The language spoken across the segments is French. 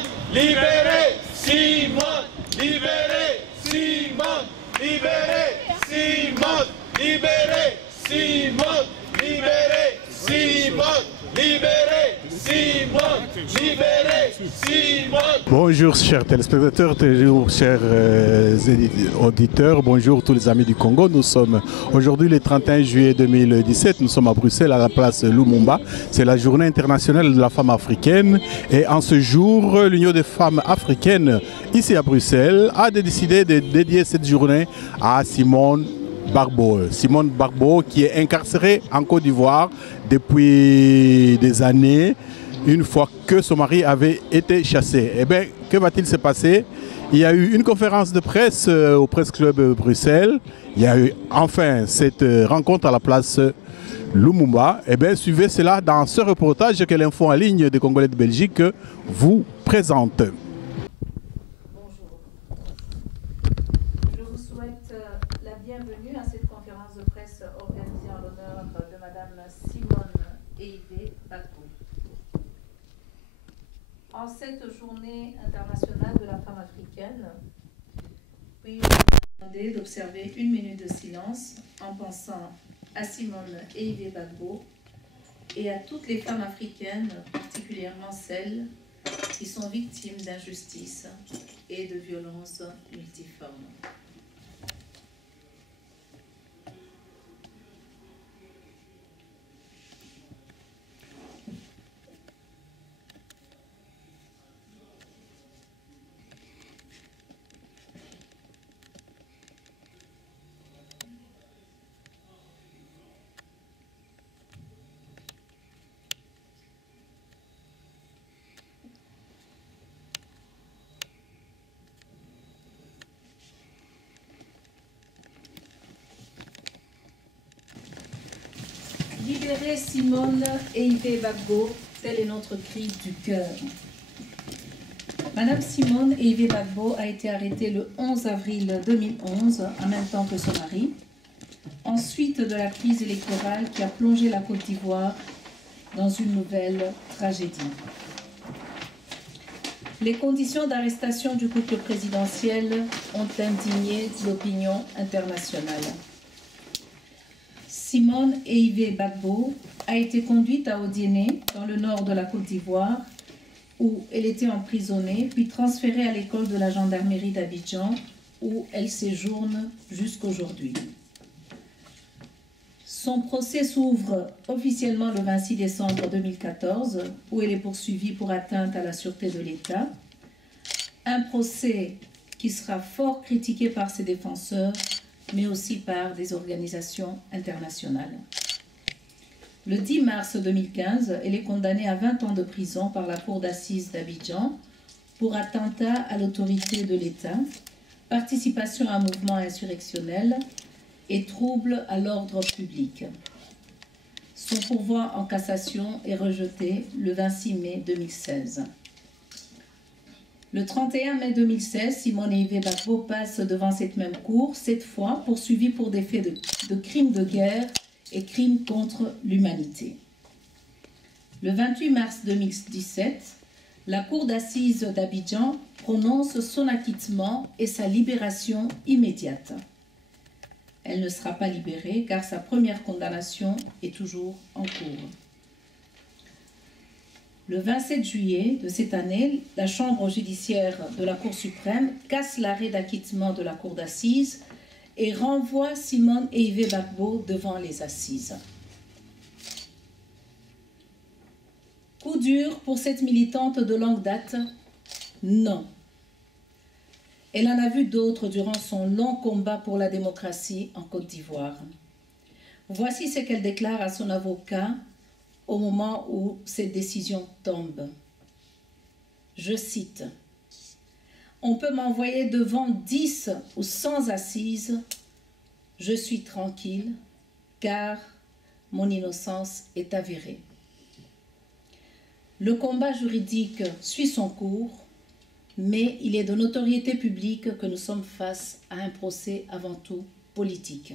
Simone, libérez Simone, libérez Simone, libérez Simone, libérez Simone, libérez Simone, libérez Simone, libérez Simone. Bonjour chers téléspectateurs, bonjour chers auditeurs, bonjour tous les amis du Congo. Nous sommes aujourd'hui le 31 juillet 2017, nous sommes à Bruxelles à la place Lumumba. C'est la journée internationale de la femme africaine et en ce jour, l'Union des femmes africaines ici à Bruxelles a décidé de dédier cette journée à Simone Gbagbo. Simone Gbagbo qui est incarcérée en Côte d'Ivoire depuis des années, une fois que son mari avait été chassé. Eh bien, que va-t-il se passer? Il y a eu une conférence de presse au Presse Club Bruxelles. Il y a eu enfin cette rencontre à la place Lumumba. Eh bien, suivez cela dans ce reportage que l'Info en ligne des Congolais de Belgique vous présente. Bienvenue à cette conférence de presse organisée en l'honneur de Madame Simone Eïvé Gbagbo. En cette journée internationale de la femme africaine, puis-je vous demander d'observer une minute de silence en pensant à Simone Eïvé Gbagbo et à toutes les femmes africaines, particulièrement celles qui sont victimes d'injustice et de violences multiformes. Libérez Simone Eïvé Gbagbo, tel est notre cri du cœur. Madame Simone Eïvé Gbagbo a été arrêtée le 11 avril 2011, en même temps que son mari, ensuite de la crise électorale qui a plongé la Côte d'Ivoire dans une nouvelle tragédie. Les conditions d'arrestation du couple présidentiel ont indigné l'opinion internationale. Simone Eïvé Gbagbo a été conduite à Odiéné, dans le nord de la Côte d'Ivoire, où elle était emprisonnée, puis transférée à l'école de la gendarmerie d'Abidjan, où elle séjourne jusqu'aujourd'hui. Son procès s'ouvre officiellement le 26 décembre 2014, où elle est poursuivie pour atteinte à la sûreté de l'État. Un procès qui sera fort critiqué par ses défenseurs, mais aussi par des organisations internationales. Le 10 mars 2015, elle est condamnée à 20 ans de prison par la Cour d'assises d'Abidjan pour attentat à l'autorité de l'État, participation à un mouvement insurrectionnel et trouble à l'ordre public. Son pourvoi en cassation est rejeté le 26 mai 2016. Le 31 mai 2016, Simone Eïvé Gbagbo passe devant cette même cour, cette fois poursuivie pour des faits de crimes de guerre et crimes contre l'humanité. Le 28 mars 2017, la Cour d'assises d'Abidjan prononce son acquittement et sa libération immédiate. Elle ne sera pas libérée car sa première condamnation est toujours en cours. Le 27 juillet de cette année, la Chambre judiciaire de la Cour suprême casse l'arrêt d'acquittement de la Cour d'assises et renvoie Simone Eïvé Gbagbo devant les assises. Coup dur pour cette militante de longue date? Non. Elle en a vu d'autres durant son long combat pour la démocratie en Côte d'Ivoire. Voici ce qu'elle déclare à son avocat au moment où cette décision tombe. Je cite, « On peut m'envoyer devant 10 ou 100 assises, je suis tranquille, car mon innocence est avérée. » Le combat juridique suit son cours, mais il est de notoriété publique que nous sommes face à un procès avant tout politique.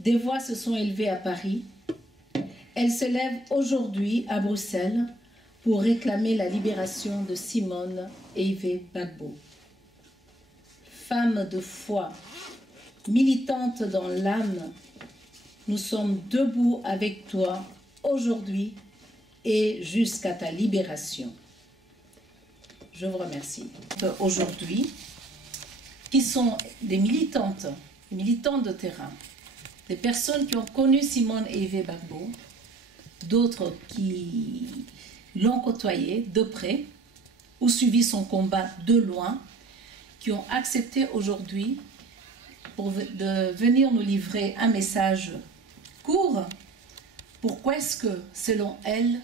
Des voix se sont élevées à Paris. Elles s'élèvent aujourd'hui à Bruxelles pour réclamer la libération de Simone Eive Gbagbo. Femme de foi, militante dans l'âme, nous sommes debout avec toi aujourd'hui et jusqu'à ta libération. Je vous remercie. Aujourd'hui, qui sont des militantes de terrain, des personnes qui ont connu Simone Eive Gbagbo, d'autres qui l'ont côtoyé de près ou suivi son combat de loin, qui ont accepté aujourd'hui de venir nous livrer un message court. Pourquoi est-ce que, selon elle,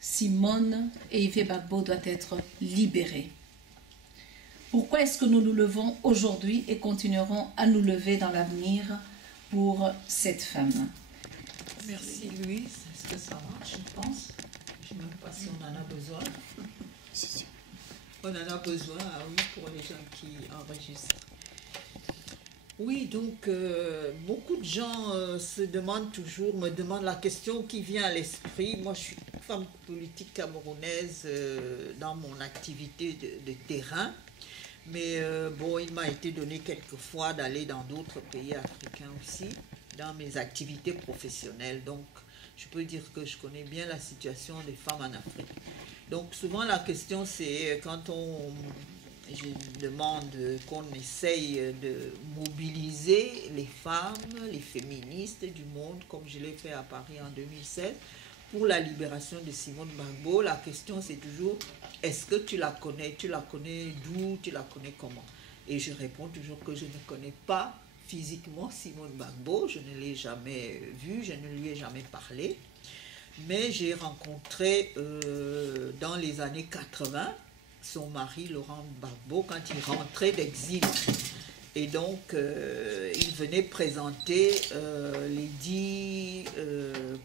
Simone Eive Gbagbo doit être libérée? Pourquoi est-ce que nous nous levons aujourd'hui et continuerons à nous lever dans l'avenir pour cette femme? Merci Louise. Est-ce que ça marche, je pense? Je ne sais même pas si on en a besoin. On en a besoin, ah oui, pour les gens qui enregistrent. Oui, donc beaucoup de gens me demandent la question qui vient à l'esprit. Moi, je suis femme politique camerounaise dans mon activité de terrain. Mais bon, il m'a été donné quelquefois d'aller dans d'autres pays africains aussi, dans mes activités professionnelles. Donc, je peux dire que je connais bien la situation des femmes en Afrique. Donc, souvent, la question, c'est quand je demande qu'on essaye de mobiliser les femmes, les féministes du monde, comme je l'ai fait à Paris en 2016, pour la libération de Simone Gbagbo. La question, c'est toujours, est-ce que tu la connais? Tu la connais d'où? Tu la connais comment? Et je réponds toujours que je ne connais pas physiquement Simone Gbagbo, je ne l'ai jamais vue, je ne lui ai jamais parlé, mais j'ai rencontré dans les années 80 son mari Laurent Gbagbo quand il rentrait d'exil. Et donc, il venait présenter les 10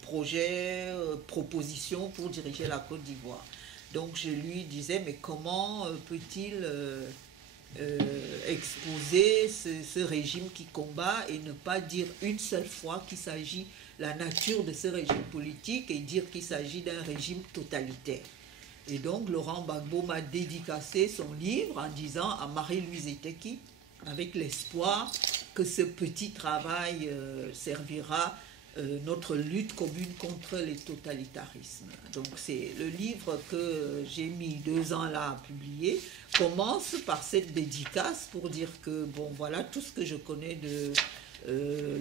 projets, propositions pour diriger la Côte d'Ivoire. Donc, je lui disais, mais comment peut-il exposer ce régime qui combat et ne pas dire une seule fois qu'il s'agit de la nature de ce régime politique et dire qu'il s'agit d'un régime totalitaire. Et donc, Laurent Gbagbo m'a dédicacé son livre en disant à Marie-Louise Eteki, avec l'espoir que ce petit travail servira notre lutte commune contre les totalitarismes. Donc c'est le livre que j'ai mis 2 ans là à publier, commence par cette dédicace pour dire que bon voilà tout ce que je connais de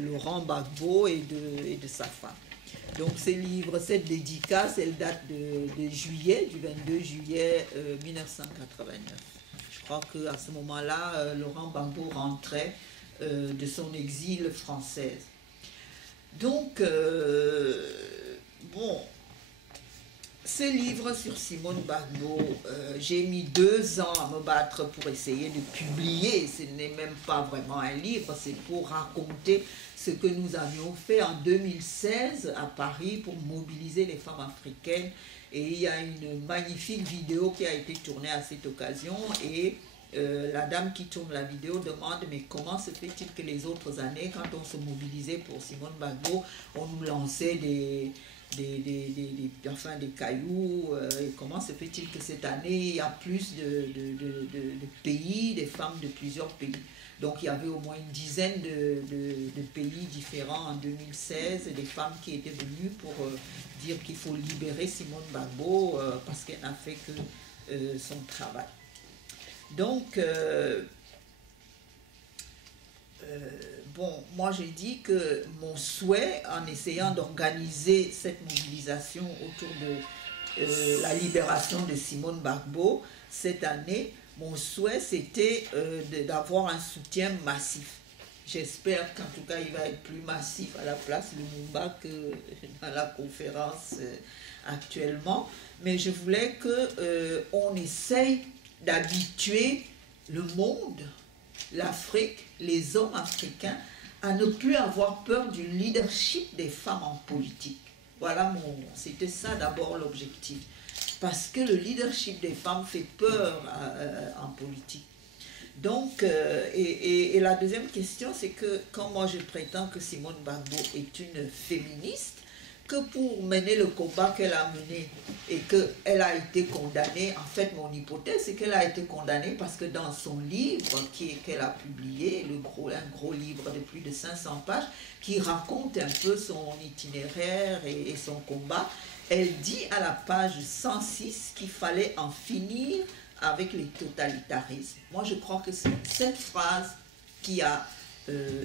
Laurent Gbagbo et de sa femme. Donc ces livres, cette dédicace, elle date de juillet, du 22 juillet 1989. Je crois qu'à ce moment-là, Laurent Gbagbo rentrait de son exil français. Donc, bon, ces livres sur Simone Gbagbo, j'ai mis 2 ans à me battre pour essayer de publier. Ce n'est même pas vraiment un livre, c'est pour raconter ce que nous avions fait en 2016 à Paris pour mobiliser les femmes africaines. Et il y a une magnifique vidéo qui a été tournée à cette occasion et la dame qui tourne la vidéo demande mais comment se fait-il que les autres années, quand on se mobilisait pour Simone Gbagbo, on nous lançait des cailloux et comment se fait-il que cette année il y a plus de pays, des femmes de plusieurs pays. Donc il y avait au moins une dizaine de pays différents en 2016, des femmes qui étaient venues pour dire qu'il faut libérer Simone Gbagbo parce qu'elle n'a fait que son travail. Donc, bon, moi j'ai dit que mon souhait, en essayant d'organiser cette mobilisation autour de la libération de Simone Gbagbo cette année, mon souhait c'était d'avoir un soutien massif. J'espère qu'en tout cas il va être plus massif à la place Lumumba que dans la conférence actuellement. Mais je voulais qu'on essaye d'habituer le monde, l'Afrique, les hommes africains à ne plus avoir peur du leadership des femmes en politique. Voilà, c'était ça d'abord l'objectif. Parce que le leadership des femmes fait peur en politique. Donc, et la deuxième question, c'est que quand moi je prétends que Simone Gbagbo est une féministe, que pour mener le combat qu'elle a mené et qu'elle a été condamnée, en fait mon hypothèse c'est qu'elle a été condamnée parce que dans son livre qu'elle a publié, un gros livre de plus de 500 pages, qui raconte un peu son itinéraire et son combat, elle dit à la page 106 qu'il fallait en finir avec les totalitarismes. Moi je crois que c'est cette phrase qui a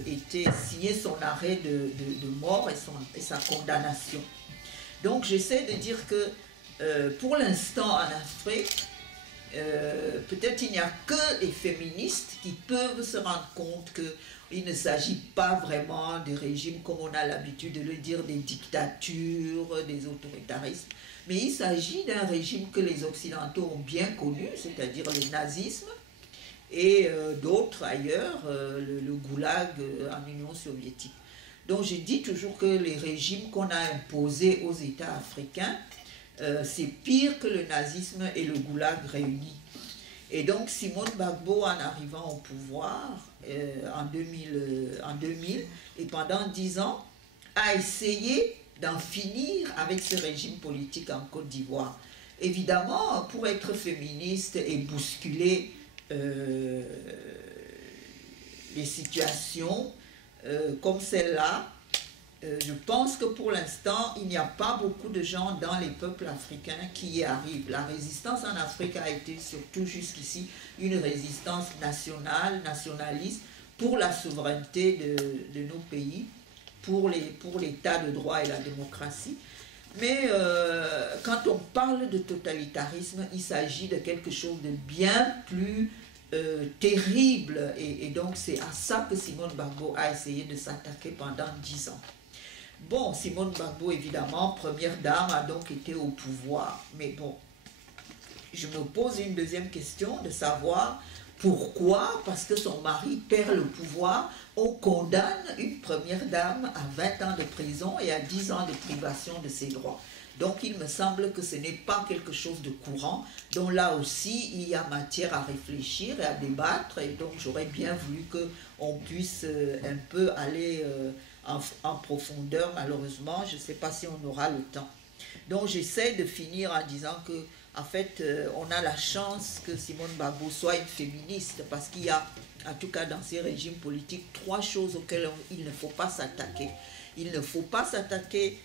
été signé son arrêt de mort et sa condamnation. Donc j'essaie de dire que pour l'instant en Afrique, peut-être il n'y a que les féministes qui peuvent se rendre compte qu'il ne s'agit pas vraiment des régimes comme on a l'habitude de le dire, des dictatures, des autoritarismes, mais il s'agit d'un régime que les Occidentaux ont bien connu, c'est-à-dire le nazisme, et d'autres ailleurs, le goulag en Union soviétique. Donc je dis toujours que les régimes qu'on a imposés aux États africains, c'est pire que le nazisme et le goulag réunis. Et donc Simone Gbagbo, en arrivant au pouvoir en 2000 et pendant 10 ans, a essayé d'en finir avec ce régime politique en Côte d'Ivoire. Évidemment, pour être féministe et bousculer les situations comme celle-là, je pense que pour l'instant, il n'y a pas beaucoup de gens dans les peuples africains qui y arrivent. La résistance en Afrique a été surtout jusqu'ici une résistance nationale, nationaliste, pour la souveraineté de nos pays, pour l'état de droit et la démocratie. Mais quand on parle de totalitarisme, il s'agit de quelque chose de bien plus terrible. Et donc c'est à ça que Simone Gbagbo a essayé de s'attaquer pendant 10 ans. Bon, Simone Gbagbo, évidemment, première dame, a donc été au pouvoir. Mais bon, je me pose une deuxième question de savoir pourquoi, parce que son mari perd le pouvoir, on condamne une première dame à 20 ans de prison et à 10 ans de privation de ses droits. Donc il me semble que ce n'est pas quelque chose de courant, donc là aussi il y a matière à réfléchir et à débattre, et donc j'aurais bien voulu qu'on puisse un peu aller en profondeur. Malheureusement, je ne sais pas si on aura le temps. Donc j'essaie de finir en disant que en fait, on a la chance que Simone Gbagbo soit une féministe, parce qu'il y a, en tout cas dans ces régimes politiques, 3 choses auxquelles il ne faut pas s'attaquer. Il ne faut pas s'attaquer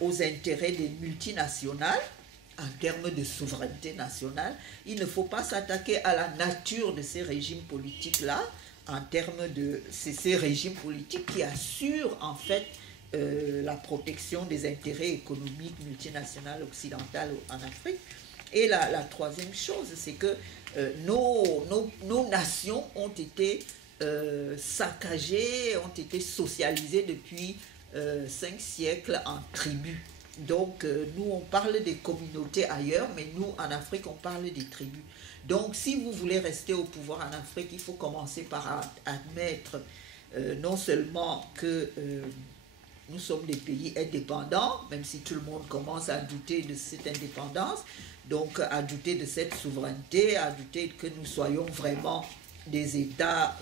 aux intérêts des multinationales, en termes de souveraineté nationale. Il ne faut pas s'attaquer à la nature de ces régimes politiques-là, en termes de ces régimes politiques qui assurent en fait la protection des intérêts économiques multinationales occidentales en Afrique. Et la troisième chose, c'est que nos nations ont été saccagées, ont été socialisées depuis 5 siècles en tribus. Donc nous on parle des communautés ailleurs, mais nous en Afrique on parle des tribus. Donc si vous voulez rester au pouvoir en Afrique, il faut commencer par admettre non seulement que nous sommes des pays indépendants, même si tout le monde commence à douter de cette indépendance, donc à douter de cette souveraineté, à douter que nous soyons vraiment des États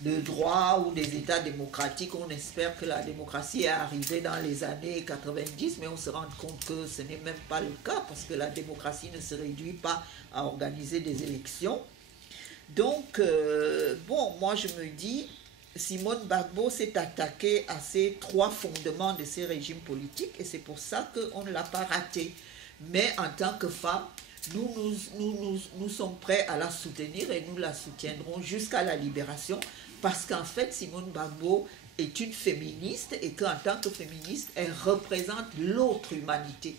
de droit ou des États démocratiques. On espère que la démocratie est arrivée dans les années 90, mais on se rend compte que ce n'est même pas le cas, parce que la démocratie ne se réduit pas à organiser des élections. Donc, bon, moi je me dis, Simone Gbagbo s'est attaquée à ces 3 fondements de ces régimes politiques, et c'est pour ça qu'on ne l'a pas raté. Mais en tant que femme, nous sommes prêts à la soutenir, et nous la soutiendrons jusqu'à la libération, parce qu'en fait Simone Gbagbo est une féministe, et qu'en tant que féministe, elle représente l'autre humanité.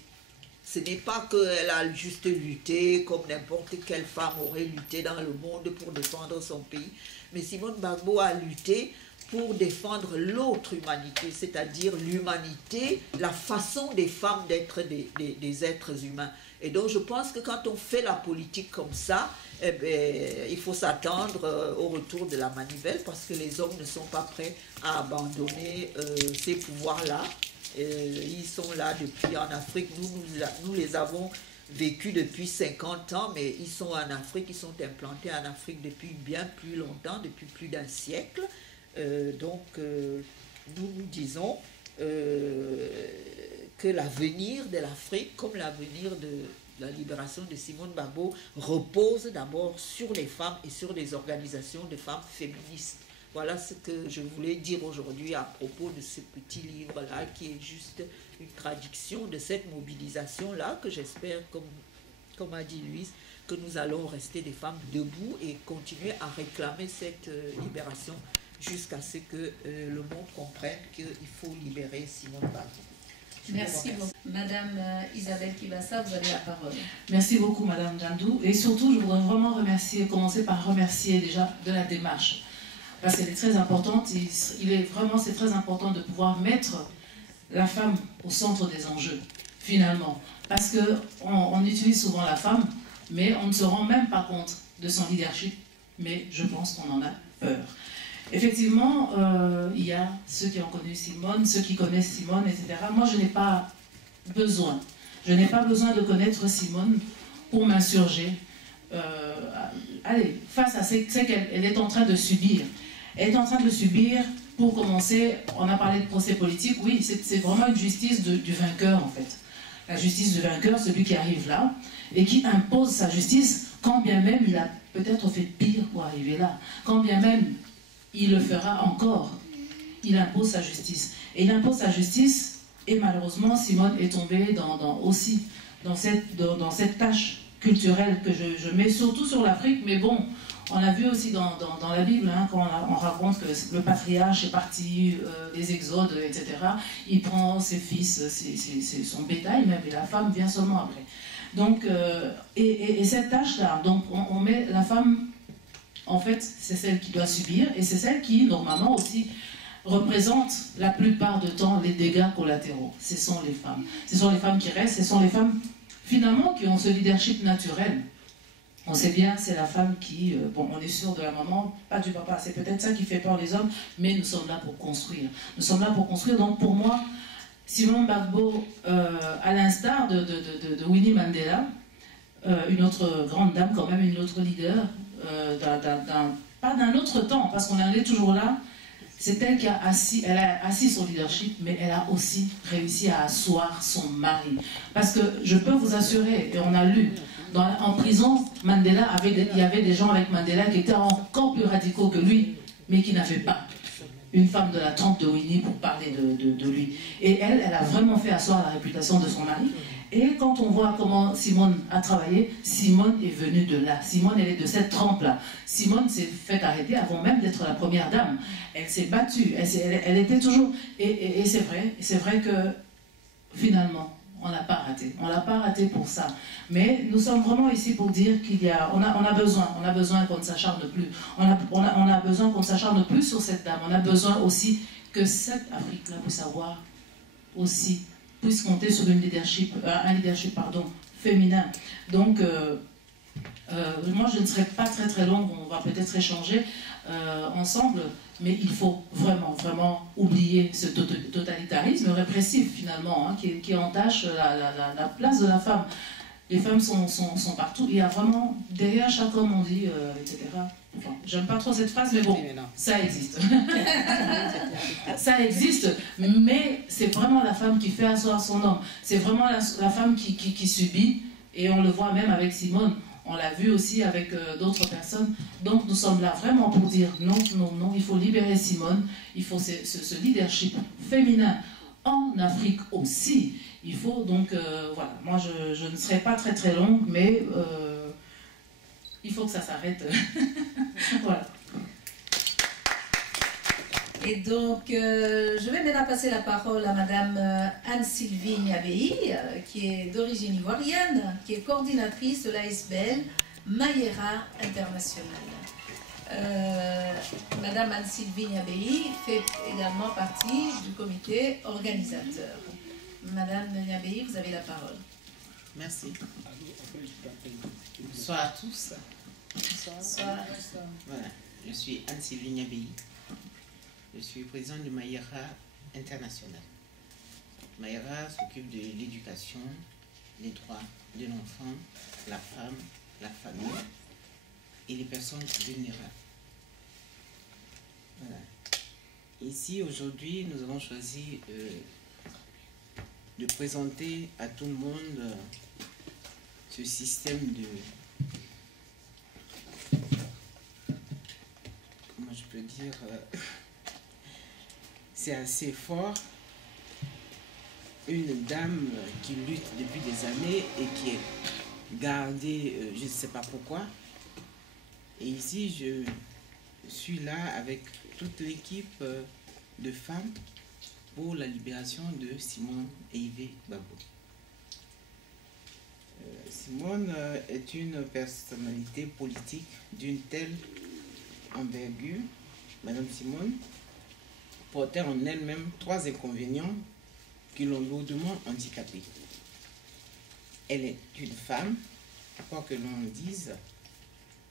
Ce n'est pas qu'elle a juste lutté comme n'importe quelle femme aurait lutté dans le monde pour défendre son pays, mais Simone Gbagbo a lutté pour défendre l'autre humanité, c'est-à-dire l'humanité, la façon des femmes d'être des êtres humains. Et donc je pense que quand on fait la politique comme ça, eh bien, il faut s'attendre au retour de la manivelle, parce que les hommes ne sont pas prêts à abandonner ces pouvoirs-là. Ils sont là depuis en Afrique, nous les avons vécus depuis 50 ans, mais ils sont en Afrique, ils sont implantés en Afrique depuis bien plus longtemps, depuis plus d'1 siècle. Donc nous disons que l'avenir de l'Afrique, comme l'avenir de la libération de Simone Gbagbo, repose d'abord sur les femmes et sur les organisations de femmes féministes. Voilà ce que je voulais dire aujourd'hui à propos de ce petit livre-là, qui est juste une traduction de cette mobilisation-là, que j'espère, comme a dit Louise, que nous allons rester des femmes debout et continuer à réclamer cette libération jusqu'à ce que le monde comprenne qu'il faut libérer Simone Gbagbo. Merci beaucoup. Madame Isabelle Kibassa, vous avez la parole. Merci beaucoup, Madame Jandou. Et surtout, je voudrais vraiment commencer par remercier déjà de la démarche. Parce qu'elle est très importante. C'est très important de pouvoir mettre la femme au centre des enjeux, finalement. Parce qu'on utilise souvent la femme, mais on ne se rend même pas compte de son leadership. Mais je pense qu'on en a peur. Effectivement, il y a ceux qui ont connu Simone, ceux qui connaissent Simone, etc. Moi, je n'ai pas besoin. Je n'ai pas besoin de connaître Simone pour m'insurger. Allez, face à ce qu'elle est en train de subir. Elle est en train de subir, pour commencer, on a parlé de procès politique, oui, c'est vraiment une justice du vainqueur, en fait. La justice du vainqueur, celui qui arrive là, et qui impose sa justice, quand bien même il a peut-être fait pire pour arriver là, quand bien même il le fera encore. Il impose sa justice. Et il impose sa justice, et malheureusement, Simone est tombée aussi dans cette tâche culturelle que je mets surtout sur l'Afrique. Mais bon, on a vu aussi dans la Bible, hein, quand on raconte que le patriarche est parti, les exodes, etc. Il prend ses fils, son bétail même, et la femme vient seulement après. Donc, et cette tâche-là, donc on met la femme... En fait, c'est celle qui doit subir et c'est celle qui, normalement aussi, représente la plupart du temps les dégâts collatéraux. Ce sont les femmes. Ce sont les femmes qui restent, ce sont les femmes, finalement, qui ont ce leadership naturel. On sait bien, c'est la femme qui, bon, on est sûr de la maman, pas du papa. C'est peut-être ça qui fait peur les hommes, mais nous sommes là pour construire. Nous sommes là pour construire. Donc, pour moi, Simone Gbagbo, à l'instar de Winnie Mandela, une autre grande dame, quand même, une autre leader, pas d'un autre temps, parce qu'on en est toujours là, c'est elle qui a assis son leadership, mais elle a aussi réussi à asseoir son mari. Parce que je peux vous assurer, et on a lu, en prison, Mandela, il y avait des gens avec Mandela qui étaient encore plus radicaux que lui, mais qui n'avaient pas une femme de la trempe de Winnie pour parler de lui. Et elle a vraiment fait asseoir la réputation de son mari. Et quand on voit comment Simone a travaillé, Simone est venue de là. Simone, elle est de cette trempe-là. Simone s'est fait arrêter avant même d'être la première dame. Elle s'est battue. Elle était toujours... Et c'est vrai que finalement, on l'a pas raté. On l'a pas raté pour ça. Mais nous sommes vraiment ici pour dire qu'il y a... On a besoin qu'on ne s'acharne plus. On a besoin qu'on ne s'acharne plus sur cette dame. On a besoin aussi que cette Afrique-là puisse avoir aussi... puisse compter sur un leadership féminin. Donc, moi, je ne serai pas très longue, on va peut-être échanger ensemble, mais il faut vraiment oublier ce totalitarisme répressif, finalement, hein, qui entache la place de la femme. Les femmes sont partout, il y a vraiment, derrière chaque homme, on dit, etc. Enfin, j'aime pas trop cette phrase, mais bon, ça existe. Ça existe, mais c'est vraiment la femme qui fait asseoir son homme. C'est vraiment la femme qui subit, et on le voit même avec Simone, on l'a vu aussi avec d'autres personnes. Donc nous sommes là vraiment pour dire non, il faut libérer Simone, il faut ce leadership féminin en Afrique aussi. Il faut donc, voilà, moi je ne serai pas très longue, mais il faut que ça s'arrête. Voilà. Et donc, je vais maintenant passer la parole à Madame Anne-Sylvie Niabéi, qui est d'origine ivoirienne, qui est coordinatrice de l'ASBL Mayera International. Madame Anne-Sylvie Niabéi fait également partie du comité organisateur. Madame Niabéi, vous avez la parole. Merci. Bonsoir à tous. Bonsoir. Voilà, je suis Anne-Sylvie Niabéi. Je suis présidente de Mayera International. Mayera s'occupe de l'éducation, les droits de l'enfant, la femme, la famille et les personnes vulnérables. Voilà. Ici, aujourd'hui, nous avons choisi de présenter à tout le monde ce système de... Comment je peux dire c'est assez fort. Une dame qui lutte depuis des années et qui est gardée, je ne sais pas pourquoi. Et ici, je suis là avec toute l'équipe de femmes pour la libération de Simone Eivé Gbagbo. Simone est une personnalité politique d'une telle envergure. Madame Simone portait en elle-même 3 inconvénients qui l'ont lourdement handicapée. Elle est une femme, quoi que l'on dise,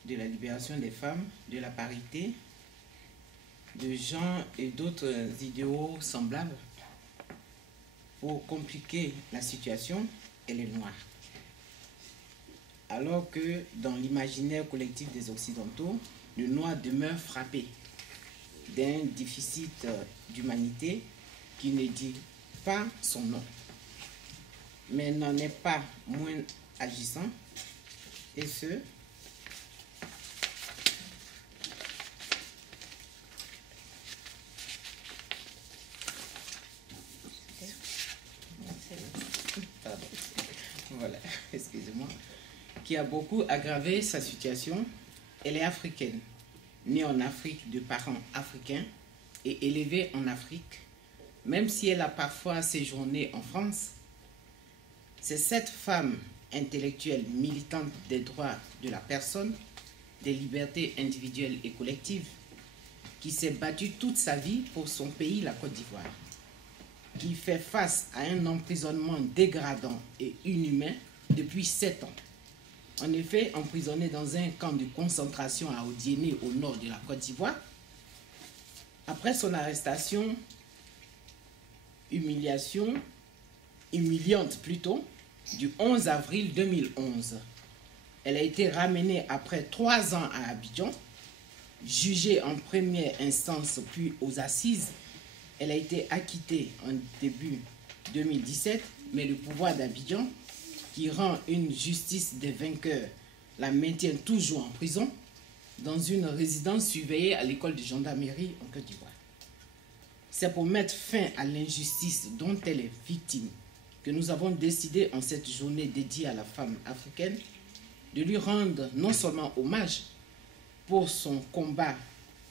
de la libération des femmes, de la parité, de gens et d'autres idéaux semblables. Pour compliquer la situation, elle est noire. Alors que dans l'imaginaire collectif des Occidentaux, le noir demeure frappé d'un déficit d'humanité qui ne dit pas son nom, mais n'en est pas moins agissant, et ce, voilà, excusez-moi, qui a beaucoup aggravé sa situation. Elle est africaine, née en Afrique de parents africains et élevée en Afrique. Même si elle a parfois séjourné en France, c'est cette femme intellectuelle militante des droits de la personne, des libertés individuelles et collectives, qui s'est battue toute sa vie pour son pays, la Côte d'Ivoire, qui fait face à un emprisonnement dégradant et inhumain depuis 7 ans. En effet, emprisonnée dans un camp de concentration à Odiéné, au nord de la Côte d'Ivoire, après son arrestation, humiliante plutôt, du 11 avril 2011. Elle a été ramenée après 3 ans à Abidjan, jugée en première instance puis aux assises. Elle a été acquittée en début 2017, mais le pouvoir d'Abidjan, qui rend une justice des vainqueurs, la maintient toujours en prison, dans une résidence surveillée à l'école de gendarmerie en Côte d'Ivoire. C'est pour mettre fin à l'injustice dont elle est victime que nous avons décidé en cette journée dédiée à la femme africaine de lui rendre non seulement hommage pour son combat,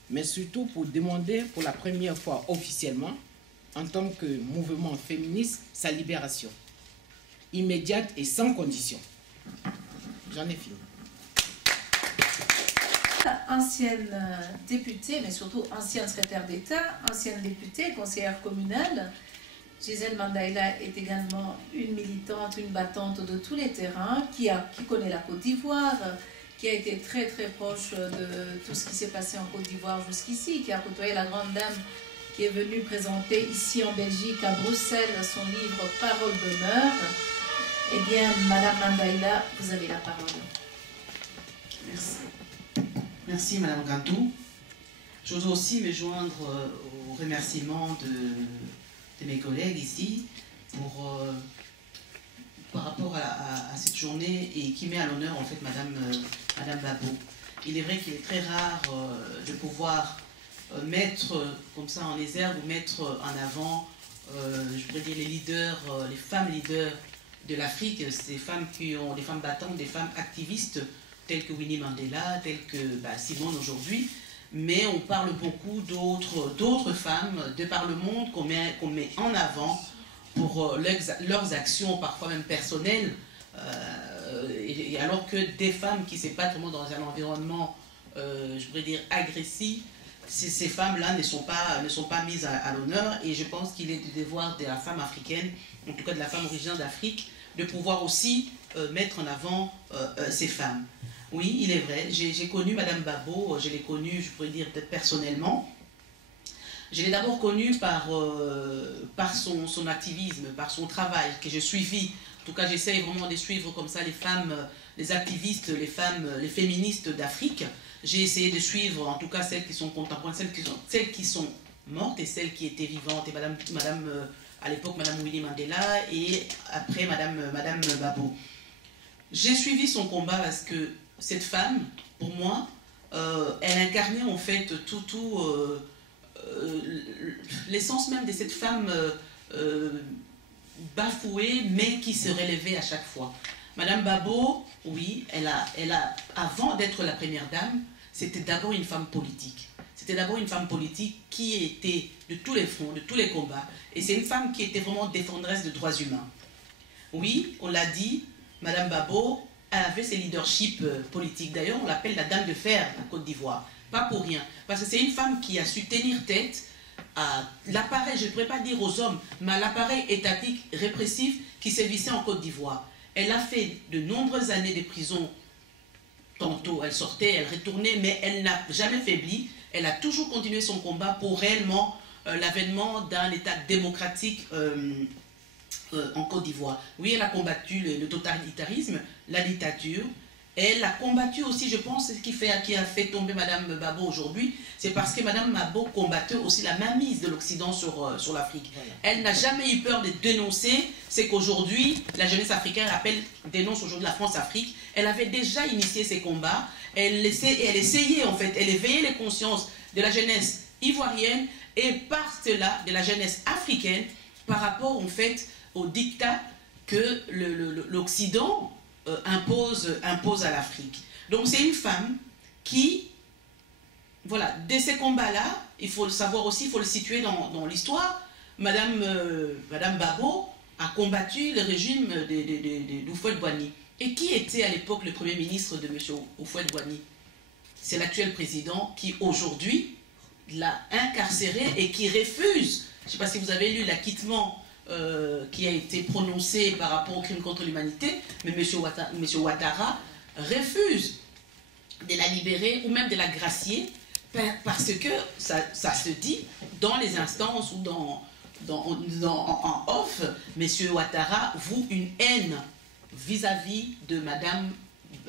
mais surtout pour demander pour la première fois officiellement, en tant que mouvement féministe, sa libération immédiate et sans condition. J'en ai fini. Ancienne députée, mais surtout ancienne secrétaire d'État, ancienne députée, conseillère communale, Gisèle Mandaïla est également une militante, une battante de tous les terrains, qui connaît la Côte d'Ivoire, qui a été très très proche de tout ce qui s'est passé en Côte d'Ivoire jusqu'ici, qui a côtoyé la grande dame qui est venue présenter ici en Belgique, à Bruxelles, son livre « Parole d'honneur ». Eh bien, Madame Mandaïla, vous avez la parole. Merci. Merci Madame Gantou. Je voudrais aussi me joindre aux remerciements de mes collègues ici par rapport à cette journée et qui met à l'honneur en fait Madame Gbagbo. Il est vrai qu'il est très rare de pouvoir mettre comme ça en exergue ou mettre en avant, je pourrais dire les leaders, les femmes leaders de l'Afrique, ces femmes qui ont des femmes battantes, des femmes activistes telles que Winnie Mandela, telles que Simone aujourd'hui, mais on parle beaucoup d'autres femmes de par le monde qu'on met en avant pour leurs actions, parfois même personnelles, et alors que des femmes qui se battent vraiment dans un environnement, je pourrais dire, agressif, ces femmes-là ne sont pas mises à l'honneur, et je pense qu'il est du devoir de la femme africaine, en tout cas de la femme originaire d'Afrique, de pouvoir aussi mettre en avant ces femmes. Oui, il est vrai, j'ai connu Madame Gbagbo, je l'ai connue, je pourrais dire peut-être personnellement. Je l'ai d'abord connue par son activisme, par son travail que j'ai suivi. En tout cas, j'essaye vraiment de suivre comme ça les femmes, les activistes, les féministes d'Afrique. J'ai essayé de suivre en tout cas celles qui sont contemporaines, celles qui sont mortes et celles qui étaient vivantes, et à l'époque Madame Winnie Mandela et après Madame Babo. J'ai suivi son combat parce que cette femme, pour moi, elle incarnait en fait l'essence même de cette femme bafouée, mais qui se relevait à chaque fois. Madame Babo, oui, elle a, avant d'être la première dame, c'était d'abord une femme politique. C'était d'abord une femme politique qui était de tous les fronts, de tous les combats. Et c'est une femme qui était vraiment défendresse de droits humains. Oui, on l'a dit, Madame Babo, elle avait ses leaderships politiques. D'ailleurs, on l'appelle la dame de fer en Côte d'Ivoire. Pas pour rien. Parce que c'est une femme qui a su tenir tête à l'appareil, je ne pourrais pas dire aux hommes, mais à l'appareil étatique répressif qui sévissait en Côte d'Ivoire. Elle a fait de nombreuses années de prison. Tantôt, elle sortait, elle retournait, mais elle n'a jamais faibli. Elle a toujours continué son combat pour réellement l'avènement d'un État démocratique en Côte d'Ivoire. Oui, elle a combattu le totalitarisme, la dictature. Elle a combattu aussi, je pense, ce qui a fait tomber Madame Babo aujourd'hui, c'est parce que Madame Babo combattait aussi la mainmise de l'Occident sur l'Afrique. Voilà. Elle n'a jamais eu peur de dénoncer ce qu'aujourd'hui la jeunesse africaine dénonce aujourd'hui la France-Afrique. Elle avait déjà initié ces combats. Elle essayait en fait, elle éveillait les consciences de la jeunesse ivoirienne et par cela de la jeunesse africaine par rapport en fait au diktat que l'Occident impose à l'Afrique. Donc c'est une femme qui, voilà, de ces combats-là, il faut le savoir aussi, il faut le situer dans l'histoire. Madame Babo a combattu le régime d'Houphouët-Boigny. Et qui était à l'époque le premier ministre de M. Houphouët-Boigny? C'est l'actuel président qui aujourd'hui l'a incarcéré et qui refuse, je ne sais pas si vous avez lu l'acquittement qui a été prononcé par rapport au crime contre l'humanité, mais M. Ouattara refuse de la libérer ou même de la gracier parce que ça se dit dans les instances ou en off, M. Ouattara voue une haine vis-à-vis de Madame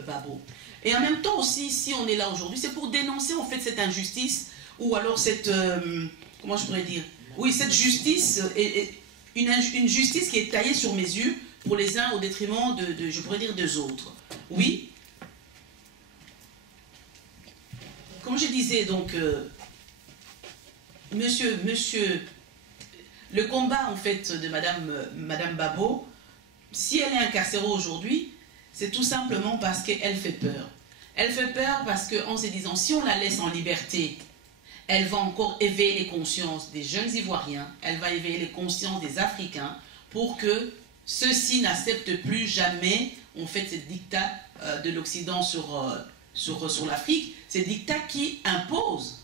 Babo. Et en même temps aussi, si on est là aujourd'hui, c'est pour dénoncer en fait cette injustice ou alors cette, comment je pourrais dire, oui, cette justice, une justice qui est taillée sur mesure pour les uns au détriment je pourrais dire, des autres. Oui. Comme je disais, donc, le combat en fait de Madame Babo, si elle est incarcérée aujourd'hui, c'est tout simplement parce qu'elle fait peur. Elle fait peur parce qu'en se disant, si on la laisse en liberté, elle va encore éveiller les consciences des jeunes Ivoiriens, elle va éveiller les consciences des Africains pour que ceux-ci n'acceptent plus jamais, en fait, ce diktat de l'Occident sur l'Afrique, ce diktat qui impose,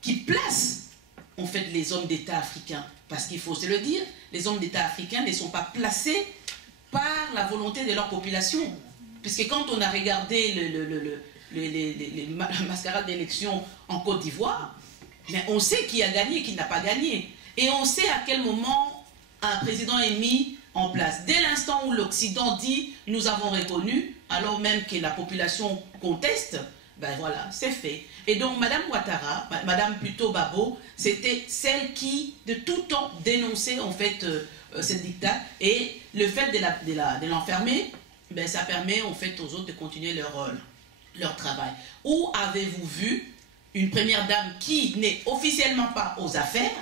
qui place, en fait, les hommes d'État africains. Parce qu'il faut se le dire, les hommes d'État africains ne sont pas placés par la volonté de leur population. Puisque quand on a regardé les mascarades d'élection en Côte d'Ivoire, on sait qui a gagné et qui n'a pas gagné. Et on sait à quel moment un président est mis en place. Dès l'instant où l'Occident dit « nous avons reconnu », alors même que la population conteste, ben voilà, c'est fait. Et donc Madame Ouattara, Madame plutôt Babo, c'était celle qui de tout temps dénonçait en fait ce diktat. Et le fait de l'enfermer, ben, ça permet en fait aux autres de continuer leur travail. Où avez-vous vu une première dame qui n'est officiellement pas aux affaires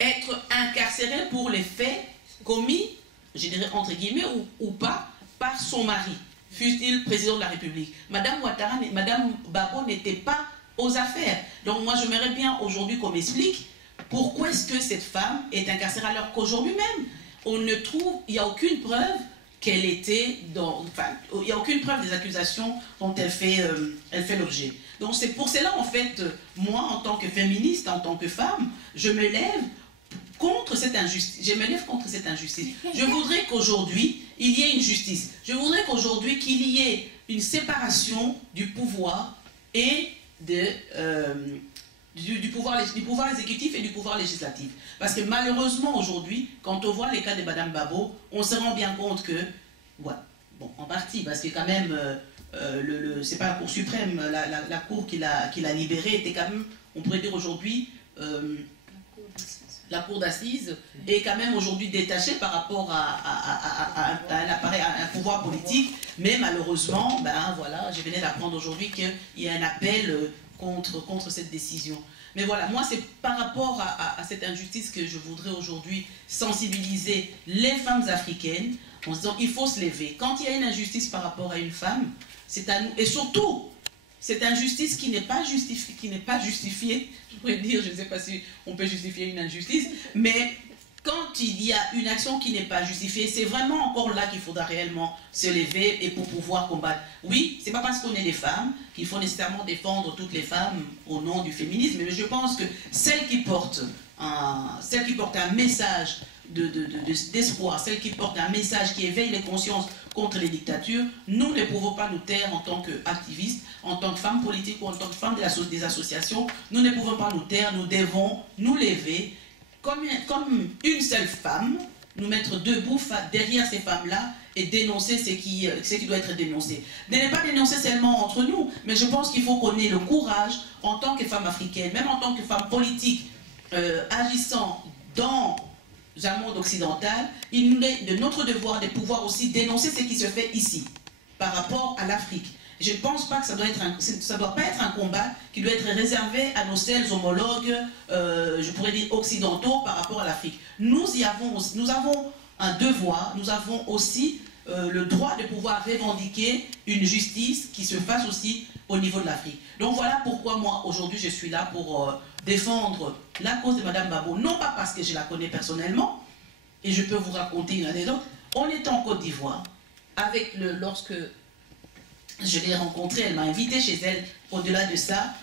être incarcérée pour les faits commis, je dirais entre guillemets, ou pas, par son mari, fût-il président de la République. Madame Ouattara, Madame Babo n'était pas aux affaires. Donc moi j'aimerais bien aujourd'hui qu'on m'explique pourquoi est-ce que cette femme est incarcérée alors qu'aujourd'hui même, on ne trouve, il n'y a aucune preuve qu'elle était enfin, il n'y a aucune preuve des accusations dont elle fait l'objet. Donc c'est pour cela, en fait, moi, en tant que féministe, en tant que femme, je me lève contre cette injustice. Je me lève contre cette injustice. Je voudrais qu'aujourd'hui, il y ait une justice. Je voudrais qu'aujourd'hui, qu'il y ait une séparation du pouvoir et du pouvoir exécutif et du pouvoir législatif. Parce que malheureusement, aujourd'hui, quand on voit les cas de Madame Babo, on se rend bien compte que, ouais, bon, en partie, parce que quand même, c'est pas la Cour suprême, la Cour qui l'a libérée était quand même, on pourrait dire aujourd'hui, la cour d'assises est quand même aujourd'hui détachée par rapport à un appareil, à un pouvoir politique, mais malheureusement, ben voilà, je venais d'apprendre aujourd'hui qu'il y a un appel contre cette décision. Mais voilà, moi c'est par rapport à cette injustice que je voudrais aujourd'hui sensibiliser les femmes africaines en se disant il faut se lever. Quand il y a une injustice par rapport à une femme, c'est à nous, et surtout, cette injustice qui n'est pas justifiée, je pourrais dire, je ne sais pas si on peut justifier une injustice, mais quand il y a une action qui n'est pas justifiée, c'est vraiment encore là qu'il faudra réellement se lever et pour pouvoir combattre. Oui, c'est pas parce qu'on est des femmes qu'il faut nécessairement défendre toutes les femmes au nom du féminisme, mais je pense que celles qui portent un message d'espoir, celles qui portent un message qui éveille les consciences contre les dictatures, nous ne pouvons pas nous taire en tant qu'activistes, en tant que femmes politiques ou en tant que femmes des associations, nous ne pouvons pas nous taire, nous devons nous lever comme une seule femme, nous mettre debout derrière ces femmes-là et dénoncer ce qui doit être dénoncé. Ne pas dénoncer seulement entre nous, mais je pense qu'il faut qu'on ait le courage, en tant que femme africaine, même en tant que femme politique, agissant dans un monde occidental, il nous est de notre devoir de pouvoir aussi dénoncer ce qui se fait ici, par rapport à l'Afrique. Je ne pense pas que ça doit pas être un combat qui doit être réservé à nos seuls homologues, je pourrais dire occidentaux, par rapport à l'Afrique. Nous avons un devoir, nous avons aussi le droit de pouvoir revendiquer une justice qui se fasse aussi au niveau de l'Afrique. Donc voilà pourquoi moi, aujourd'hui, je suis là pour défendre la cause de Mme Babo, non pas parce que je la connais personnellement, et je peux vous raconter une anecdote. On était en Côte d'Ivoire, lorsque je l'ai rencontrée, elle m'a invité chez elle. Au-delà de ça,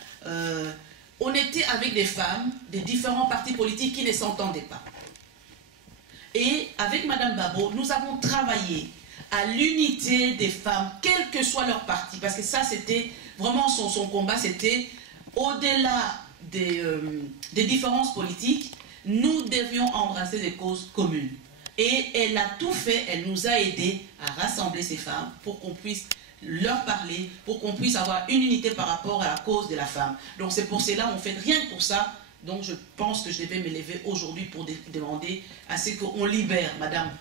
on était avec des femmes des différents partis politiques qui ne s'entendaient pas. Et avec Mme Babo, nous avons travaillé à l'unité des femmes, quel que soit leur parti, parce que ça, c'était vraiment son combat, c'était au-delà des différences politiques, nous devions embrasser des causes communes. Et elle a tout fait, elle nous a aidés à rassembler ces femmes pour qu'on puisse leur parler, pour qu'on puisse avoir une unité par rapport à la cause de la femme. Donc c'est pour cela, on fait rien que pour ça. Donc je pense que je devais me lever aujourd'hui pour demander à ce qu'on libère Madame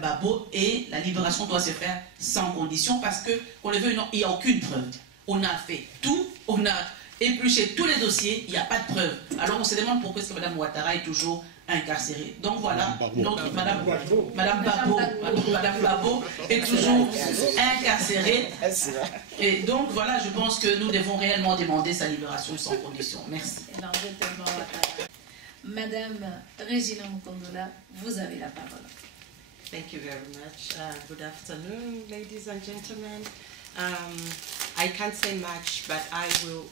Babo, et la libération doit se faire sans condition, parce que, qu'on le veuille ou non, il n'y a aucune preuve. On a fait tout, on a épluché tous les dossiers, il n'y a pas de preuve. Alors on se demande pourquoi est-ce que Mme Ouattara est toujours incarcérée. Donc voilà, Madame Babo est toujours incarcérée. Et donc voilà, je pense que nous devons réellement demander sa libération sans condition. Merci. Madame Regina Mukondola, vous avez la parole. Thank you very much. Good afternoon, ladies and gentlemen. I can't say much, but I will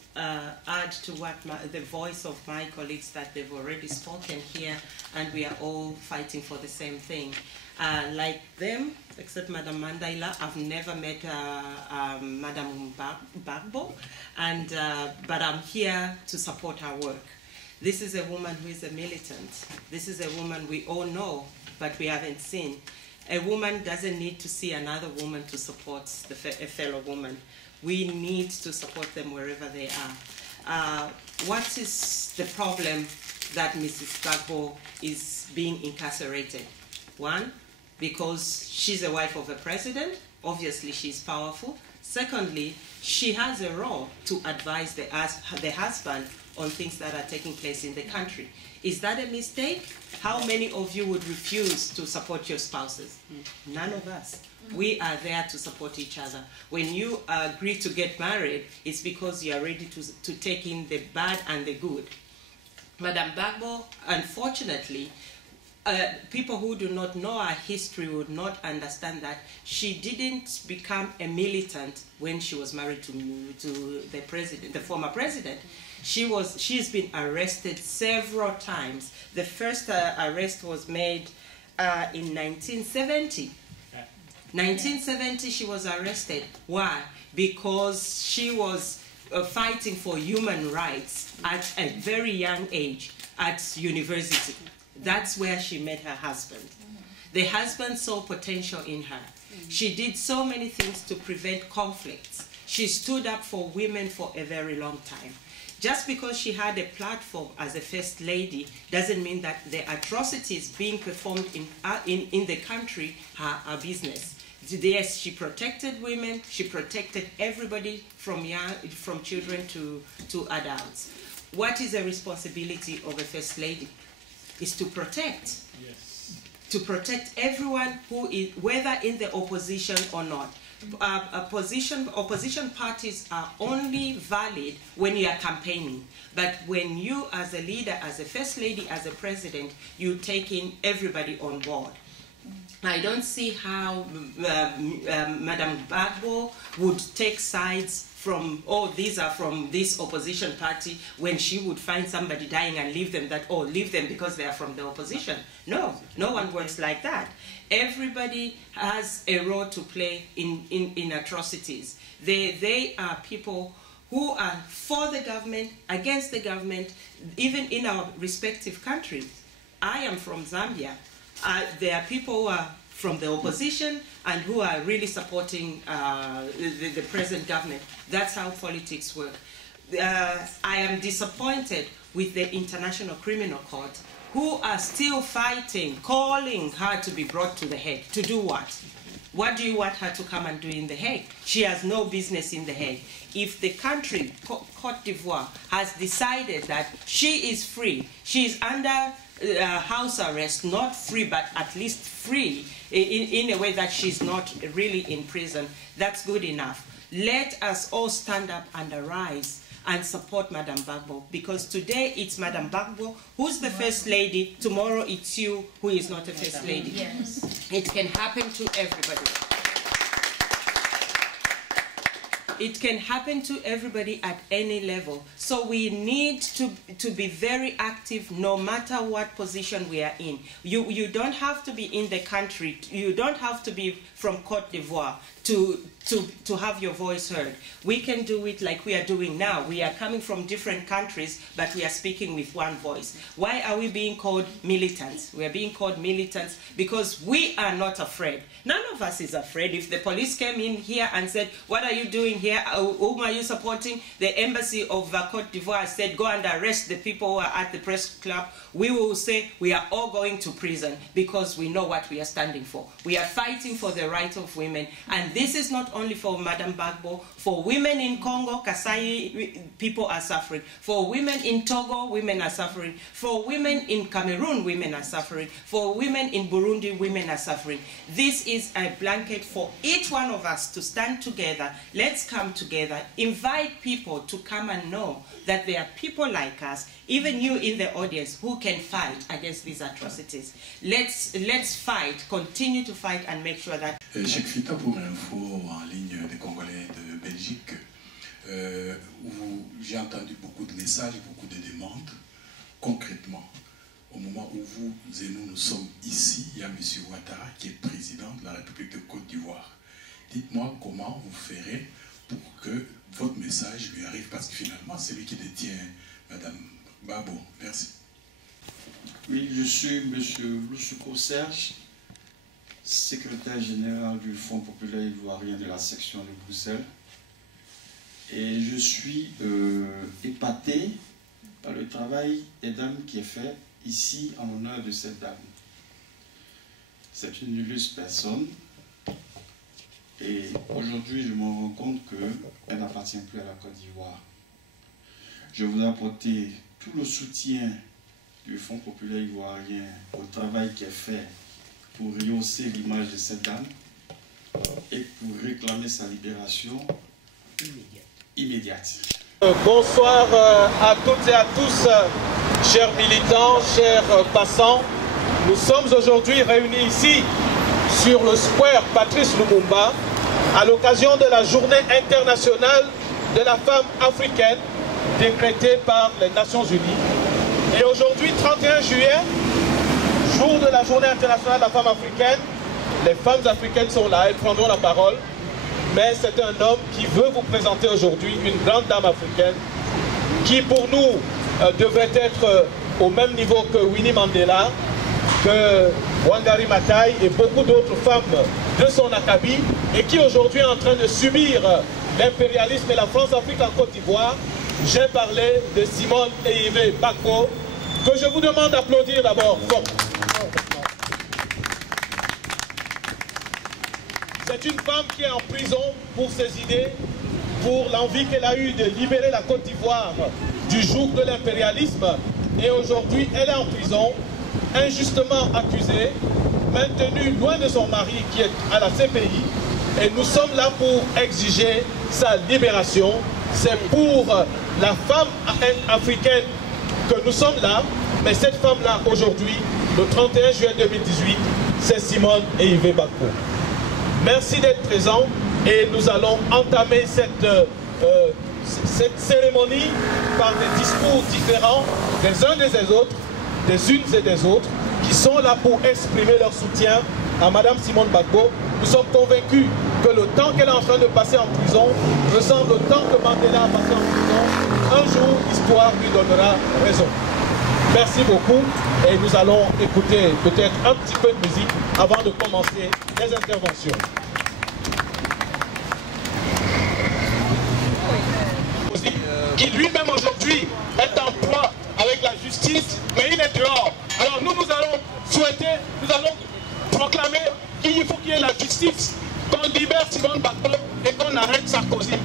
add to what the voice of my colleagues that they've already spoken here, and we are all fighting for the same thing. Like them, except Madam Mandaila, I've never met Madam Bagbo, but I'm here to support her work. This is a woman who is a militant. This is a woman we all know, but we haven't seen. A woman doesn't need to see another woman to support a fellow woman. We need to support them wherever they are. What is the problem that Mrs. Gbagbo is being incarcerated? One, because she's a wife of a president. Obviously, she's powerful. Secondly, she has a role to advise the husband on things that are taking place in the country. Is that a mistake? How many of you would refuse to support your spouses? None of us. We are there to support each other. When you agree to get married, it's because you are ready to take in the bad and the good. Madame Bagbo, unfortunately, people who do not know our history would not understand that she didn't become a militant when she was married to the president, the former president. She's been arrested several times. The first arrest was made in 1970. 1970 she was arrested. Why? Because she was fighting for human rights at a very young age at university. That's where she met her husband. The husband saw potential in her. She did so many things to prevent conflicts. She stood up for women for a very long time. Just because she had a platform as a first lady doesn't mean that the atrocities being performed in the country are business. Yes, she protected women, she protected everybody from children to adults. What is the responsibility of a first lady? Is to protect. Yes. To protect everyone who is, whether in the opposition or not. Opposition parties are only valid when you are campaigning. But when you, as a leader, as a first lady, as a president, you take in everybody on board. I don't see how Madam Gbagbo would take sides from, oh, these are from this opposition party, when she would find somebody dying and leave them, that, oh, leave them because they are from the opposition. No, no one works like that. Everybody has a role to play in atrocities. They are people who are for the government, against the government, even in our respective countries. I am from Zambia. There are people who are from the opposition and who are really supporting the present government. That's how politics work. I am disappointed with the International Criminal Court, who are still fighting, calling her to be brought to The Hague. To do what? What do you want her to come and do in The Hague? She has no business in The Hague. If the country, Côte d'Ivoire, has decided that she is free, she is under house arrest, not free, but at least free, in a way that she's not really in prison, that's good enough. Let us all stand up and arise and support Madam Gbagbo, because today it's Madam Gbagbo who's the first lady, tomorrow it's you who is not a first lady. Yes. It can happen to everybody. It can happen to everybody at any level. So we need to be very active no matter what position we are in. You don't have to be in the country, you don't have to be from Côte d'Ivoire to have your voice heard. We can do it like we are doing now. We are coming from different countries, but we are speaking with one voice. Why are we being called militants? We are being called militants because we are not afraid. None of us is afraid. If the police came in here and said, what are you doing here? Whom are you supporting? The embassy of Côte d'Ivoire said, go and arrest the people who are at the press club. We will say we are all going to prison because we know what we are standing for. We are fighting for the right of women. And this is not only for Madam Gbagbo. For women in Congo, Kasai people are suffering. For women in Togo, women are suffering. For women in Cameroon, women are suffering. For women in Burundi, women are suffering. This is a blanket for each one of us to stand together. Let's come together. Invite people to come and know that there are people like us, even you in the audience, who can fight against these atrocities. Let's fight, continue to fight and make sure that... Cheikh Fita pour Info en ligne des Congolais de Belgique, où j'ai entendu beaucoup de messages, beaucoup de demandes. Concrètement, au moment où vous et nous sommes ici, il y a M. Ouattara qui est président de la République de Côte d'Ivoire. Dites-moi comment vous ferez pour que votre message lui arrive, parce que finalement, c'est lui qui détient Madame Gbagbo. Merci. Oui, je suis M. Loussouko Serge, secrétaire général du Fonds populaire ivoirien de la section de Bruxelles. Et je suis épaté par le travail des dames qui est fait ici en l'honneur de cette dame. C'est une illustre personne. Et aujourd'hui, je me rends compte qu'elle n'appartient plus à la Côte d'Ivoire. Je voudrais apporter tout le soutien du Fonds populaire ivoirien au travail qui est fait pour rehausser l'image de cette dame et pour réclamer sa libération immédiate. Bonsoir à toutes et à tous, chers militants, chers passants. Nous sommes aujourd'hui réunis ici sur le square Patrice Lumumba à l'occasion de la journée internationale de la femme africaine décrétée par les Nations Unies. Et aujourd'hui, 31 juillet, jour de la journée internationale de la femme africaine, les femmes africaines sont là, elles prendront la parole. Mais c'est un homme qui veut vous présenter aujourd'hui une grande dame africaine qui pour nous devrait être au même niveau que Winnie Mandela, que Wangari Maathai et beaucoup d'autres femmes de son acabit et qui aujourd'hui est en train de subir l'impérialisme et la France-Afrique en Côte d'Ivoire j'ai parlé de Simone Eyive Gbagbo, que je vous demande d'applaudir d'abord. C'est une femme qui est en prison pour ses idées, pour l'envie qu'elle a eue de libérer la Côte d'Ivoire du joug de l'impérialisme. Et aujourd'hui, elle est en prison, injustement accusée, maintenue loin de son mari qui est à la CPI. Et nous sommes là pour exiger sa libération. C'est pour la femme africaine que nous sommes là. Mais cette femme-là, aujourd'hui, le 31 juillet 2018, c'est Simone Eyive Gbagbo. Merci d'être présent et nous allons entamer cette cérémonie par des discours différents des uns des autres, des unes et des autres, qui sont là pour exprimer leur soutien à Madame Simone Gbagbo. Nous sommes convaincus que le temps qu'elle est en train de passer en prison ressemble au temps que Mandela a passé en prison. Un jour, l'histoire lui donnera raison. Merci beaucoup et nous allons écouter peut-être un petit peu de musique avant de commencer les interventions. Qui lui-même aujourd'hui est en proie avec la justice, mais il est dehors. Alors nous allons souhaiter, nous allons proclamer qu'il faut qu'il y ait la justice, qu'on libère Simone Gbagbo et qu'on arrête Sarkozy.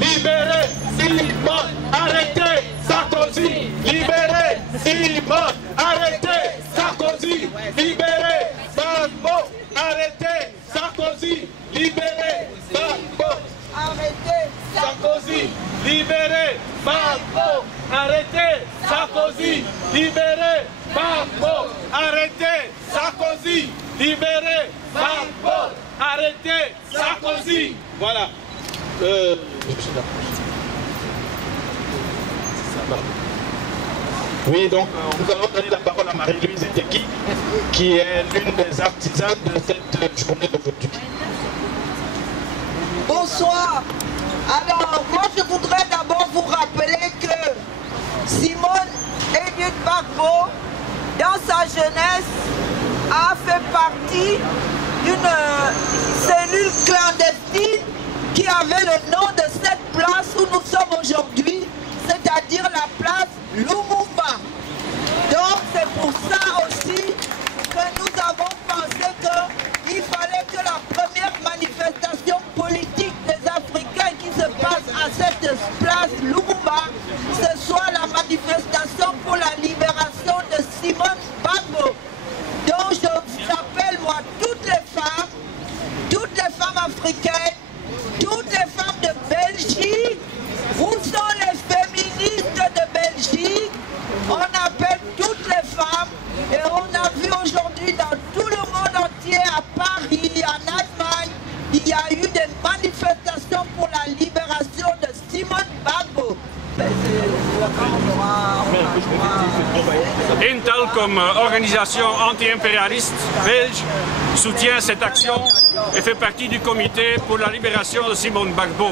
Libérez Simone, arrêtez Sarkozy. Libérez Simone, arrêtez Sarkozy. Libérez Gbagbo, arrêtez Sarkozy. Libérez Gbagbo, arrêtez Sarkozy. Libérez Gbagbo, arrêtez Sarkozy. Libérez Gbagbo, arrêtez Sarkozy. Libérez Gbagbo, arrêtez Sarkozy. Voilà. Oui, donc nous allons donner la parole à Marie-Louise Eteki, qui est l'une des artisanes de cette journée d'aujourd'hui. Bonsoir. Alors, moi je voudrais d'abord vous rappeler que Simone Eyive Gbagbo, dans sa jeunesse, a fait partie d'une cellule clandestine qui avait le nom de cette place où nous sommes aujourd'hui, c'est-à-dire la place Lumumba. Donc c'est pour ça aussi que nous avons pensé qu'il fallait que la première manifestation politique des Africains qui se passe à cette place Lumumba, ce soit la manifestation pour la libération de Simone Gbagbo. Donc je rappelle moi toutes les femmes africaines, toutes les femmes de Belgique, où sont les féministes de Belgique? On appelle toutes les femmes et on a vu aujourd'hui dans tout le monde entier, à Paris, en Allemagne, il y a eu des manifestations pour la libération de Simone Gbagbo. Intel, comme organisation anti-impérialiste belge, soutient cette action et fait partie du comité pour la libération de Simone Gbagbo.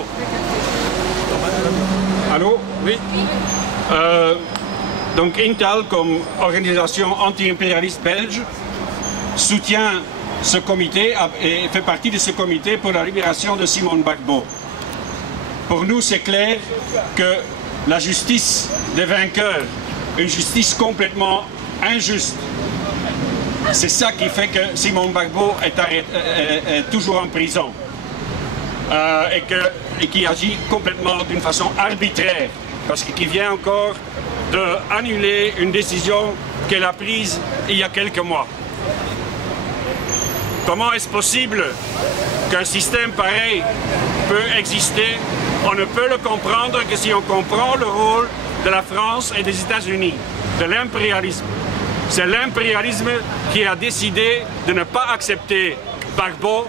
Allô? Oui? Donc Intel, comme organisation anti-impérialiste belge, soutient ce comité et fait partie de ce comité pour la libération de Simone Gbagbo. Pour nous, c'est clair que la justice des vainqueurs, une justice complètement injuste, c'est ça qui fait que Simone Gbagbo est toujours en prison et qui agit complètement d'une façon arbitraire, parce qu'il vient encore d'annuler une décision qu'elle a prise il y a quelques mois. Comment est-ce possible qu'un système pareil peut exister? On ne peut le comprendre que si on comprend le rôle de la France et des États-Unis, de l'impérialisme. C'est l'impérialisme qui a décidé de ne pas accepter Gbagbo.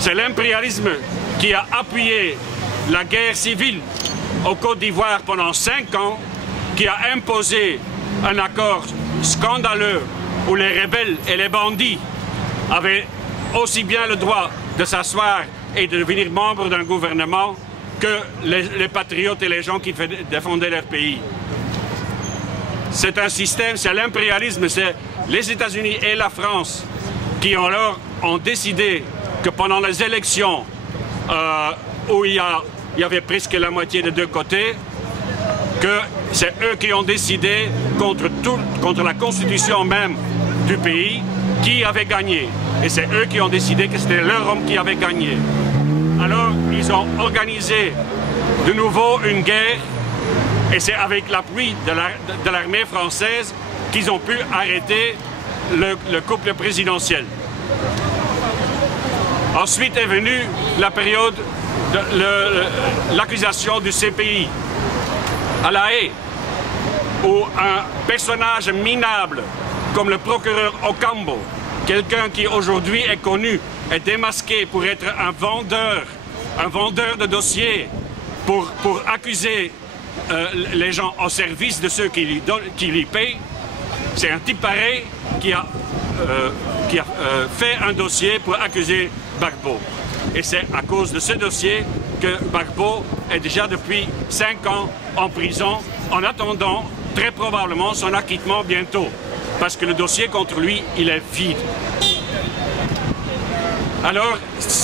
C'est l'impérialisme qui a appuyé la guerre civile au Côte d'Ivoire pendant 5 ans, qui a imposé un accord scandaleux où les rebelles et les bandits avaient aussi bien le droit de s'asseoir et de devenir membres d'un gouvernement que les patriotes et les gens qui défendaient leur pays. C'est un système, c'est l'impérialisme, c'est les États-Unis et la France qui ont décidé que pendant les élections où il y avait presque la moitié des deux côtés, que c'est eux qui ont décidé contre la constitution même du pays qui avait gagné. Et c'est eux qui ont décidé que c'était leur homme qui avait gagné. Alors, ils ont organisé de nouveau une guerre et c'est avec l'appui de l'armée française qu'ils ont pu arrêter le couple présidentiel. Ensuite est venue la période de l'accusation du CPI à La Haye, où un personnage minable comme le procureur Ocampo, quelqu'un qui aujourd'hui est connu, est démasqué pour être un vendeur de dossiers, pour accuser les gens au service de ceux qui lui payent. C'est un type pareil qui a fait un dossier pour accuser Gbagbo. Et c'est à cause de ce dossier que Gbagbo est déjà depuis 5 ans en prison, en attendant très probablement son acquittement bientôt. Parce que le dossier contre lui, il est vide. Alors,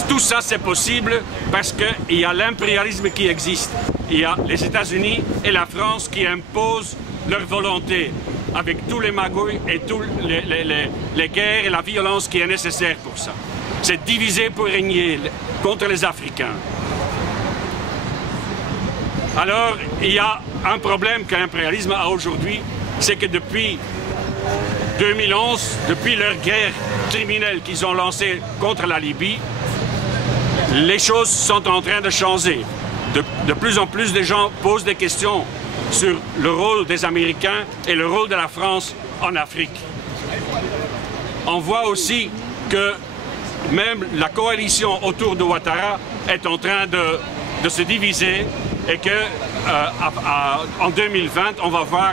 tout ça, c'est possible parce qu'il y a l'impérialisme qui existe. Il y a les États-Unis et la France qui imposent leur volonté avec tous les magouilles et toutes les guerres et la violence qui est nécessaire pour ça. C'est diviser pour régner contre les Africains. Alors, il y a un problème que l'impérialisme a aujourd'hui, c'est que depuis 2011, depuis leur guerre criminelle qu'ils ont lancée contre la Libye, les choses sont en train de changer. De plus en plus de gens posent des questions sur le rôle des Américains et le rôle de la France en Afrique. On voit aussi que même la coalition autour de Ouattara est en train de se diviser et que en 2020, on va voir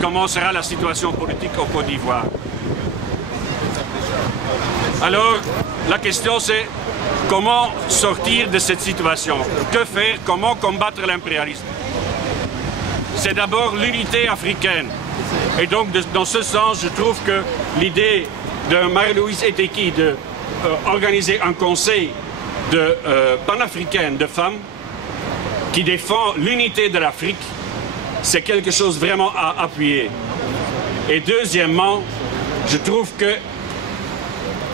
comment sera la situation politique au Côte d'Ivoire. Alors, la question c'est comment sortir de cette situation? Que faire? Comment combattre l'impérialisme? C'est d'abord l'unité africaine. Et donc, dans ce sens, je trouve que l'idée de Marie-Louise Eteki d'organiser un conseil panafricain de femmes qui défend l'unité de l'Afrique, c'est quelque chose vraiment à appuyer. Et deuxièmement, je trouve que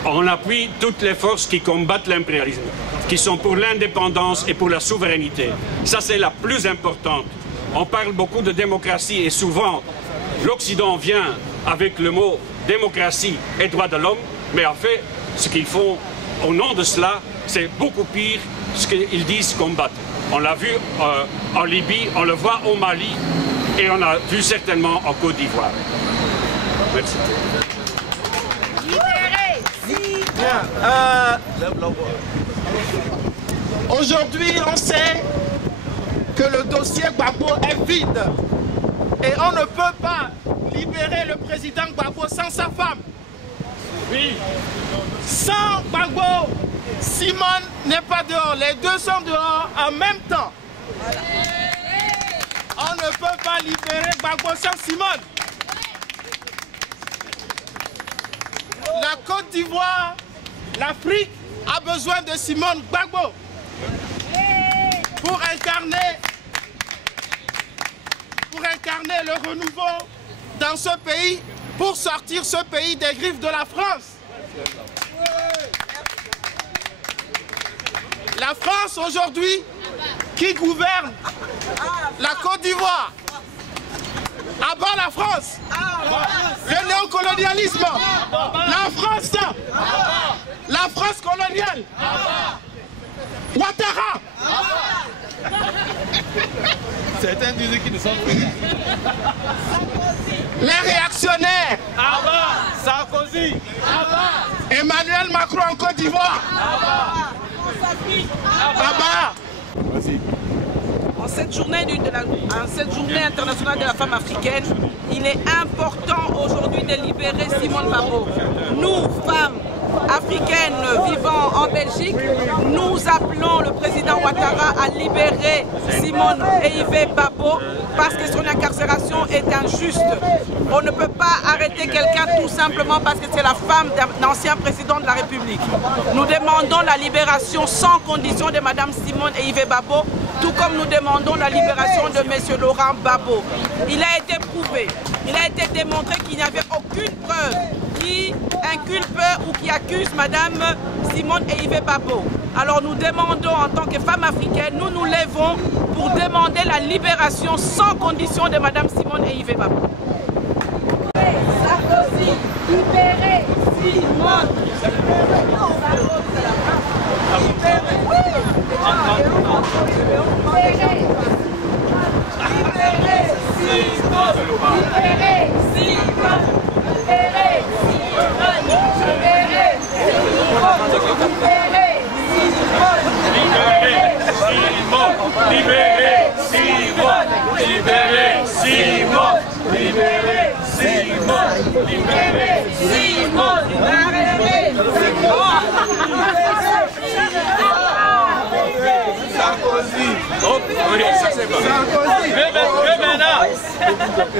on appuie toutes les forces qui combattent l'impérialisme, qui sont pour l'indépendance et pour la souveraineté. Ça, c'est la plus importante. On parle beaucoup de démocratie et souvent, l'Occident vient avec le mot démocratie et droits de l'homme, mais en fait, ce qu'ils font au nom de cela, c'est beaucoup pire ce qu'ils disent combattre. On l'a vu en Libye, on le voit au Mali et on a vu certainement en Côte d'Ivoire. Merci. Aujourd'hui, on sait que le dossier Gbagbo est vide et on ne peut pas libérer le président Gbagbo sans sa femme. Oui. Sans Gbagbo, Simone n'est pas dehors. Les deux sont dehors en même temps. On ne peut pas libérer Gbagbo sans Simone. La Côte d'Ivoire, l'Afrique a besoin de Simone Gbagbo pour incarner le renouveau dans ce pays, pour sortir ce pays des griffes de la France. La France aujourd'hui qui gouverne la Côte d'Ivoire. À bas la France. Le néocolonialisme. La France coloniale. Ouattara. Certains disent qu'ils ne sont pas. Les réactionnaires. Sarkozy. Emmanuel Macron en Côte d'Ivoire. En cette journée internationale de la femme africaine, il est important aujourd'hui de libérer Simone Gbagbo. Nous, femmes, africaine vivant en Belgique, nous appelons le président Ouattara à libérer Simone Eyivé Babo parce que son incarcération est injuste. On ne peut pas arrêter quelqu'un tout simplement parce que c'est la femme d'un ancien président de la République. Nous demandons la libération sans condition de Mme Simone Eyivé Babo, tout comme nous demandons la libération de M. Laurent Gbagbo. Il a été prouvé, il a été démontré qu'il n'y avait aucune preuve qui inculpe ou qui accuse Mme Simone Eyivé Babo. Alors nous demandons en tant que femmes africaines, nous nous levons pour demander la libération sans condition de Mme Simone Eyivé Babo. Sarkozy, libérez Simone. Sarkozy. Oh, oui, ça c'est bon. Sarkozy. Deux Bénin.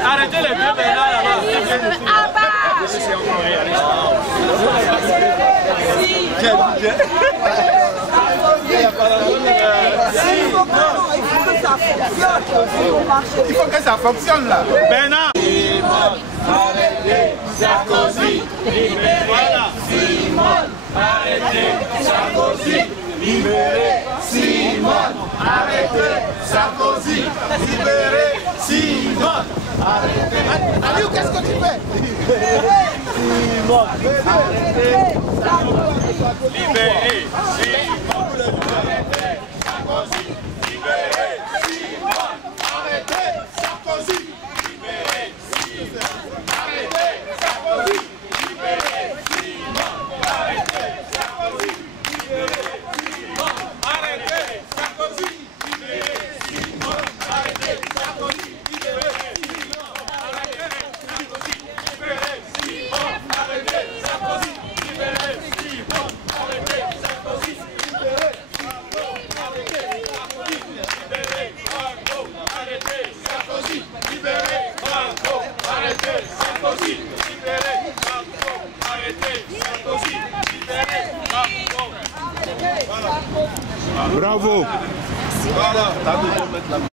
Arrêtez les deux Bénin là-bas. C'est encore réaliste. Il faut que ça fonctionne là. Bénin. Arrêtez Sarkozy. Voilà. Simone. Arrêtez Sarkozy. Libérez Simone, arrêtez Sarkozy, libérez Simone, arrêtez. Aliou, qu'est-ce que tu fais? Libérez Simone, arrêtez Sarkozy, libérez Simone, arrêtez Sarkozy, libérez Simone, arrêtez Sarkozy, libérez Simone, arrêtez Sarkozy, libérez Simone, arrêtez Sarkozy, libérez. Bravo. Voilà.